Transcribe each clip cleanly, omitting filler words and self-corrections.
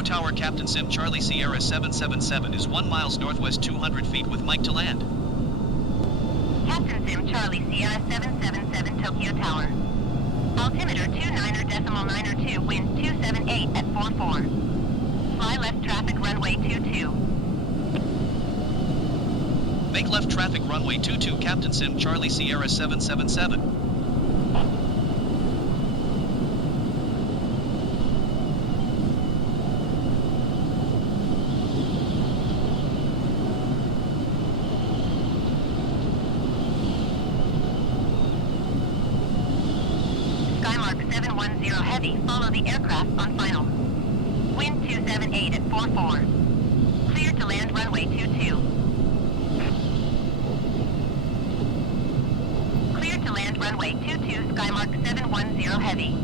Tokyo Tower, Captain Sim Charlie Sierra 777 is 1 miles northwest 200 feet with Mike to land. Captain Sim Charlie Sierra 777 Tokyo Tower. Altimeter 29.902, wind 278 at 44. Fly left traffic runway 22. Make left traffic runway 22, Captain Sim Charlie Sierra 777. Skymark 710 heavy, follow the aircraft on final. Wind 278 at 44. Clear to land runway 22. Clear to land runway 22, Skymark 710 heavy.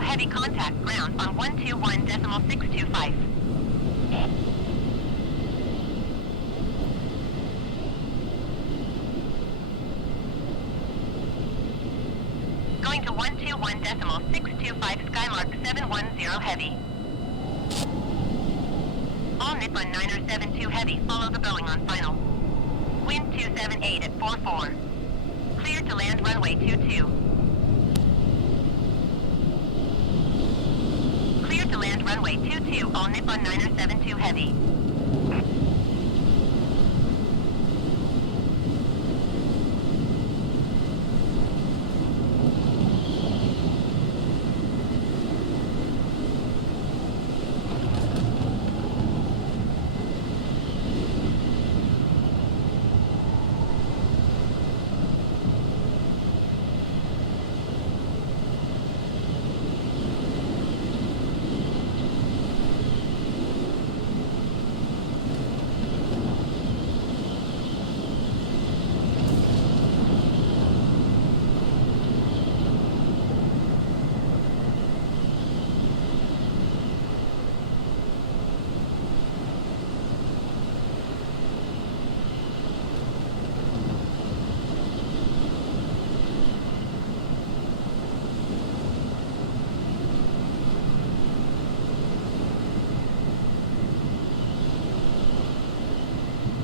Heavy contact ground on 121.625. Going to 121.625, Skymark 710 heavy. All Nippon 972 Heavy, follow the Boeing on final. Wind 278 at 44. Clear to land runway 22. Clear to land runway 22, all Nippon 972 Heavy.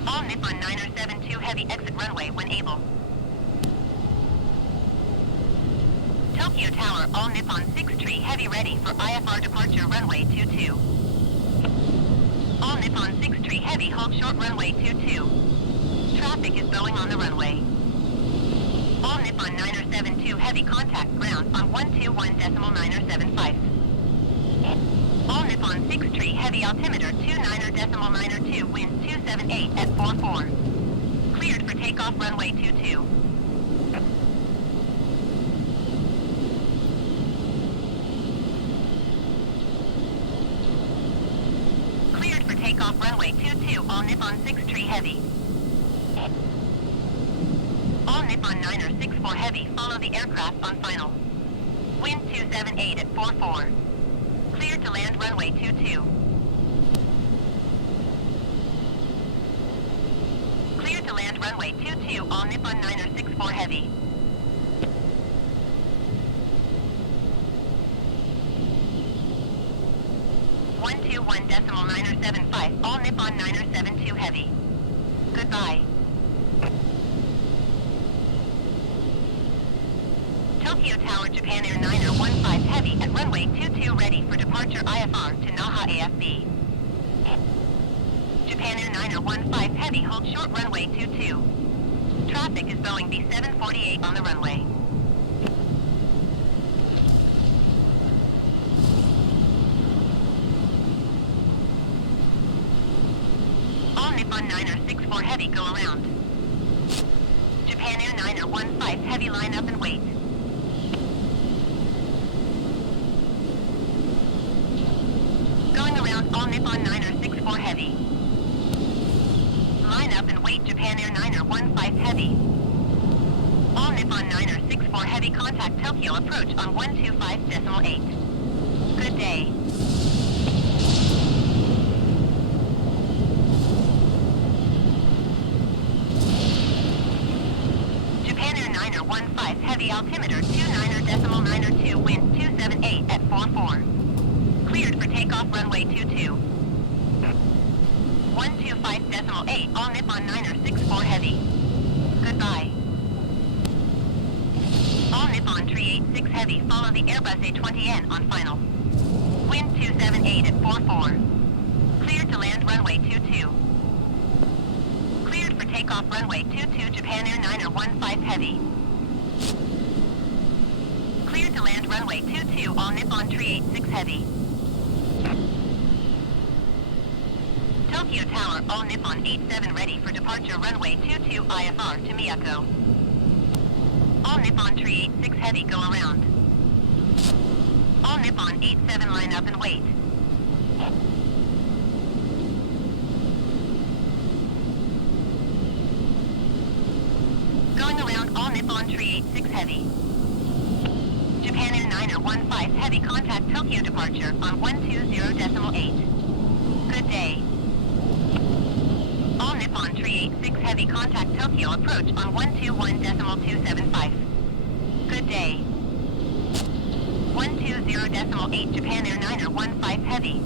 All Nippon 972 Heavy, exit runway when able. Tokyo Tower, all Nippon 6 Tree Heavy ready for IFR departure runway 22. All Nippon 6 Tree Heavy, hold short runway 22. Traffic is Boeing on the runway. All Nippon 972 Heavy, contact ground on 121.975. All Nippon 6 Tree Heavy, altimeter 29.92, wind 278 at 44. Cleared for takeoff runway 22. Cleared for takeoff runway 22, all Nippon 6 Tree Heavy. All Nippon 964 Heavy, follow the aircraft on final. Wind 278 at 44. Clear to land runway 22. Clear to land runway 22, all Nippon 964 Heavy. One 975, all Nippon 972 Heavy. Goodbye. Tokyo Tower, Japan Air 915 Heavy at runway 22, ready for departure IFR to Naha AFB. Japan Air 915 Heavy, hold short runway 22. Traffic is Boeing B748 on the runway. All Nippon 964 Heavy, go around. Japan Air 915 Heavy, line up and wait. Going around, all Nippon 964 Heavy. Line up and wait, Japan Air 915 Heavy. All Nippon 964 Heavy, contact Tokyo, approach on 125.8. Good day. Japan Air 915 Heavy, altimeter 29.92, wind 278 at 44. Cleared for takeoff runway 22. 125.8, all Nippon 964 Heavy. Goodbye. All Nippon 386 Heavy, follow the Airbus A20N on final. Wind 278 at 44. Cleared to land runway 22. Cleared for takeoff runway 22, Japan Air 915 Heavy. Cleared to land runway 22, all Nippon 386 Heavy. Tokyo Tower, all Nippon 87 ready for departure runway 22 IFR to Miyako. All Nippon 386 Heavy, go around. All Nippon 87, line up and wait. Going around, all Nippon 386 Heavy. Japan Air 915 Heavy, contact Tokyo departure on 120.8. Good day. All Nippon 386 Heavy, contact Tokyo, approach on 121.275. Good day. 120.8, Japan Air 915 Heavy.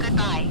Goodbye.